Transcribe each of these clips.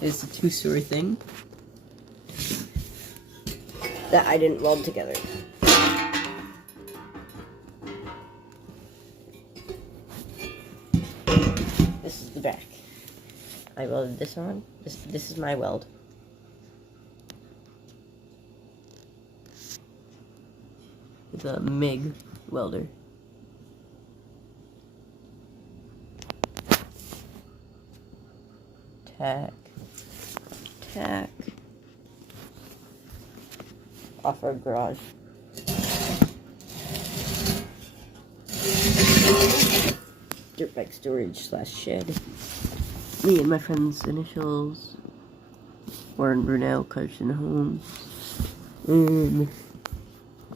is a two-story thing that I didn't weld together. This is the back. I welded this on. This is my weld. with a MIG welder. Tack. Tack. Off our garage. Dirt bike storage / shed. Me and my friend's initials. Warren Brunel, Carson Holmes.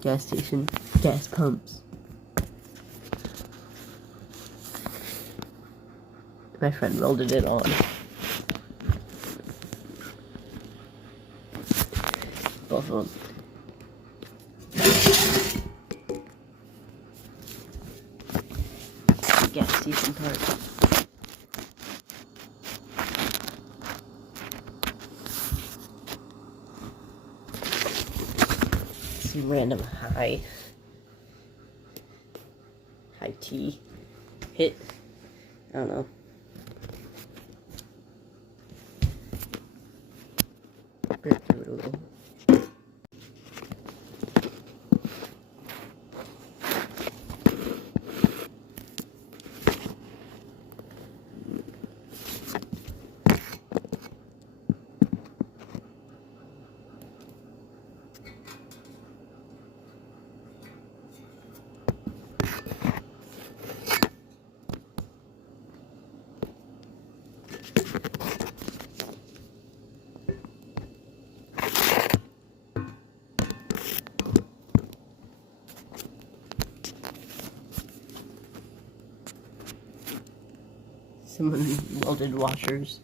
Gas station. Gas pumps. My friend welded it on. Both of them. Gas station part. Some random high T hit. I don't know. Rip through it a little. Someone welded washers.